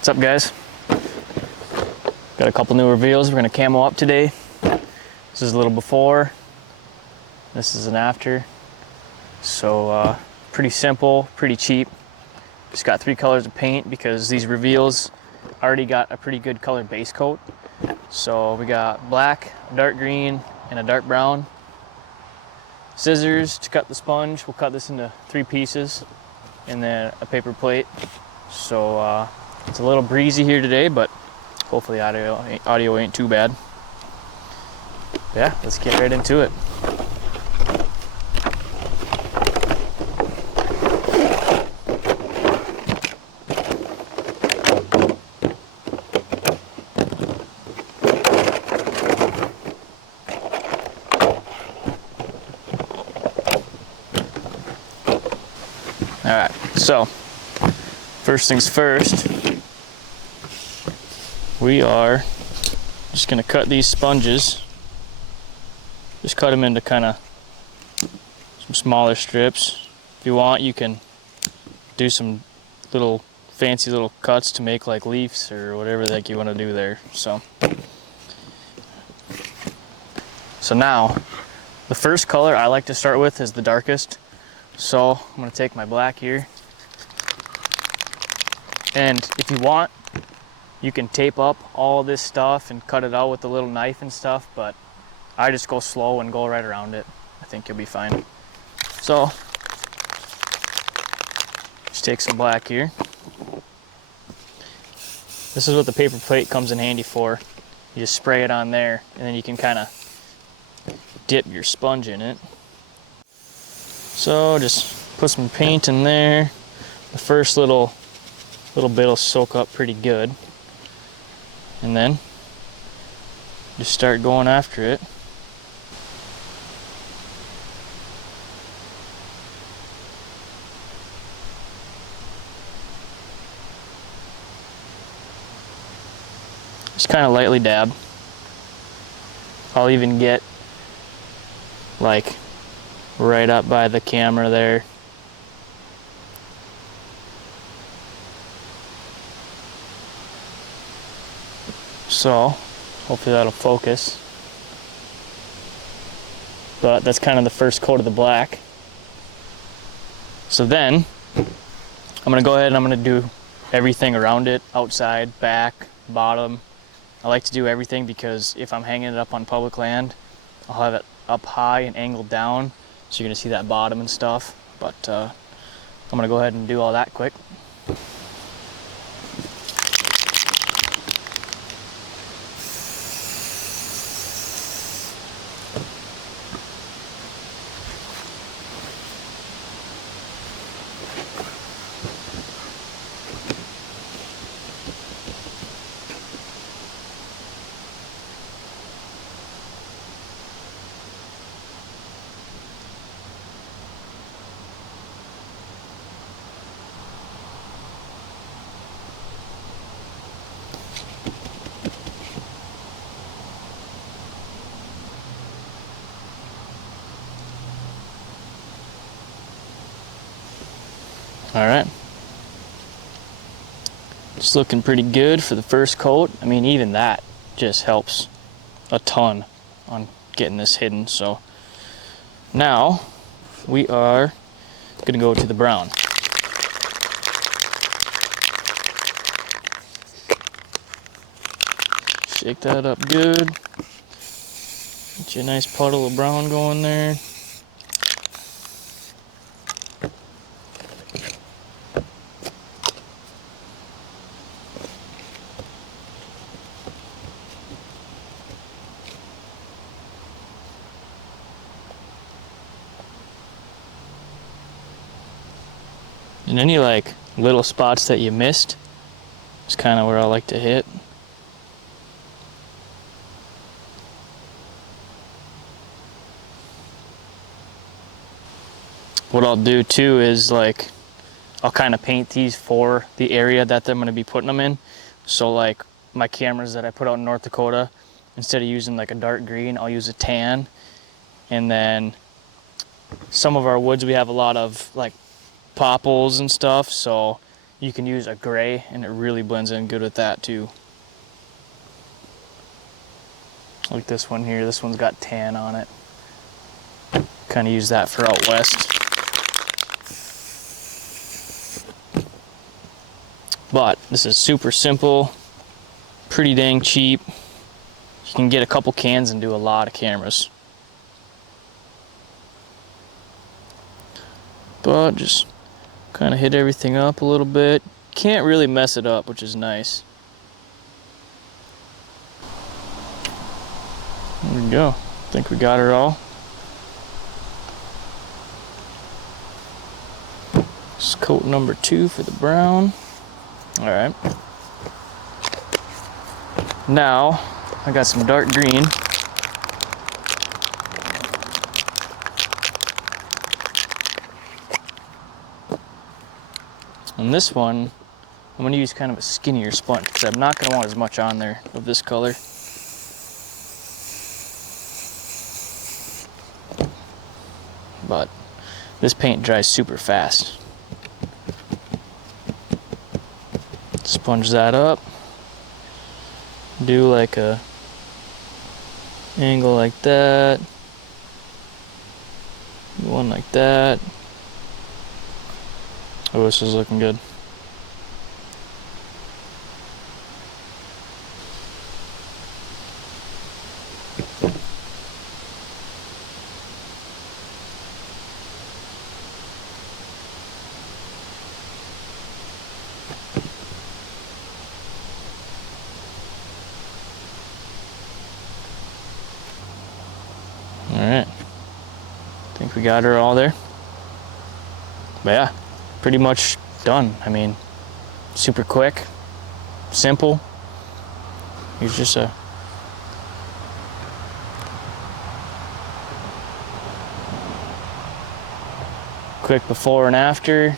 What's up, guys? Got a couple new reveals we're gonna camo up today. This is a little before, this is an after. So pretty simple, pretty cheap. Just got 3 colors of paint because these reveals already got a pretty good color base coat. So we got black, dark green, and a dark brown. Scissors to cut the sponge. We'll cut this into 3 pieces, and then a paper plate. So it's a little breezy here today, but hopefully audio ain't too bad. Yeah, let's get right into it. All right, so first things first, we are just gonna cut these sponges. Just cut them into kind of some smaller strips. If you want, you can do some little fancy little cuts to make like leaves or whatever the heck you want to do there. So now the first color I like to start with is the darkest. So I'm gonna take my black here, and if you want, you can tape up all this stuff and cut it out with a little knife and stuff, but I just go slow and go right around it. I think you'll be fine. So just take some black here. This is what the paper plate comes in handy for. You just spray it on there, and then you can kind of dip your sponge in it. So just put some paint in there. The first little bit will soak up pretty good, and then just start going after it. Just kind of lightly dab. I'll even get like right up by the camera there. So hopefully that'll focus. But that's kind of the first coat of the black. So then I'm gonna go ahead and I'm gonna do everything around it, outside, back, bottom. I like to do everything because if I'm hanging it up on public land, I'll have it up high and angled down, so you're gonna see that bottom and stuff. But I'm gonna go ahead and do all that quick. All right, it's looking pretty good for the first coat. I mean, even that just helps a ton on getting this hidden. So now we are gonna go to the brown. Shake that up good. Get you a nice puddle of brown going there. And any like little spots that you missed is kind of where I like to hit. What I'll do too is like I'll kind of paint these for the area that I'm going to be putting them in. So like my cameras that I put out in North Dakota, instead of using like a dark green, I'll use a tan. And then some of our woods, we have a lot of like popples and stuff, so you can use a gray and it really blends in good with that too. Like this one here, this one's got tan on it. Kind of use that for out west. But this is super simple, pretty dang cheap. You can get a couple cans and do a lot of cameras. But just kind of hit everything up a little bit. Can't really mess it up, which is nice. There we go. I think we got her all. This is coat number 2 for the brown. All right. Now I got some dark green. And this one, I'm going to use kind of a skinnier sponge because I'm not going to want as much on there of this color. But this paint dries super fast. Sponge that up. Do like a angle like that. One like that. Oh, this is looking good. All right, I think we got her all there. But yeah, pretty much done. I mean, super quick, simple. Here's just a quick before and after,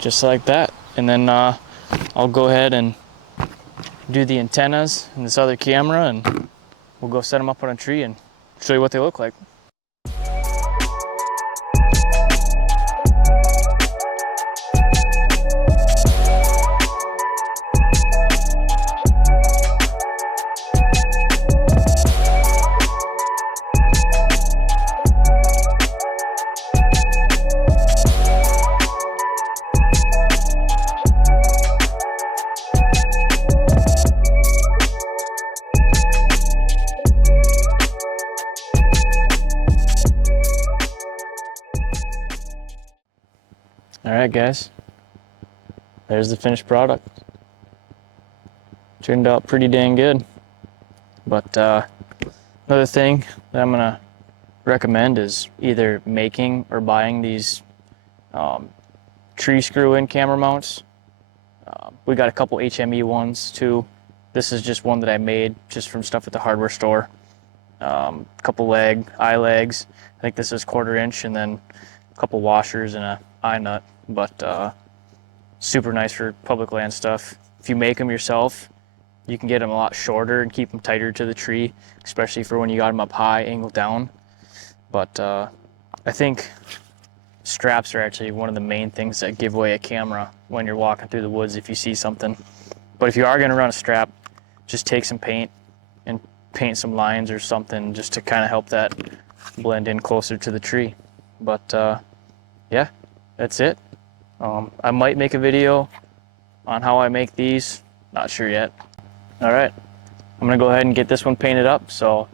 just like that. And then I'll go ahead and do the antennas in this other camera, and we'll go set them up on a tree and show you what they look like. Alright guys, there's the finished product. Turned out pretty dang good. But another thing that I'm gonna recommend is either making or buying these tree screw-in camera mounts. We got a couple HME ones too. This is just one that I made just from stuff at the hardware store. Couple eye legs. I think this is 1/4 inch, and then a couple washers and a eye nut. But super nice for public land stuff. If you make them yourself, you can get them a lot shorter and keep them tighter to the tree, especially for when you got them up high, angled down. But I think straps are actually one of the main things that give away a camera when you're walking through the woods if you see something. But if you are going to run a strap, just take some paint and paint some lines or something just to kind of help that blend in closer to the tree. But yeah, that's it. I might make a video on how I make these, not sure yet. All right, I'm gonna go ahead and get this one painted up. So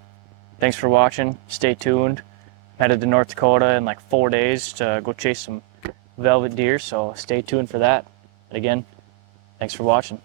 thanks for watching, stay tuned. Headed to North Dakota in like 4 days to go chase some velvet deer, so stay tuned for that. And again, thanks for watching.